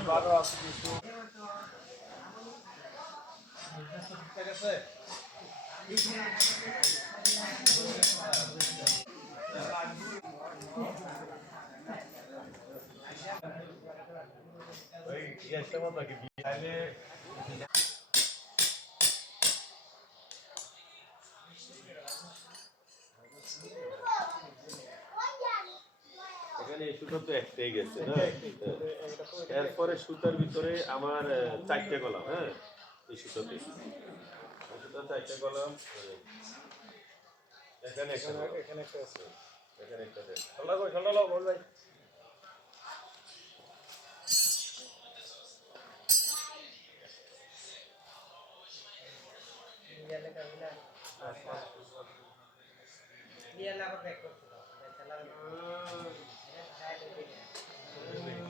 12 আছে কিছু ঠিক আছে ওই গ্যাসটা মত কি তাহলে এখানে এই সুতো তো একটাই গেছে না এরপরে সুতার ভিতরে আমার চারটে কলাম হ্যাঁ এই সুতোতে সুতো চারটে কলাম এখানে এখানে একটা আছে এখানে একটা আছে ঠান্ডা লাও বল ভাই Dia lah pakai kursi, kalau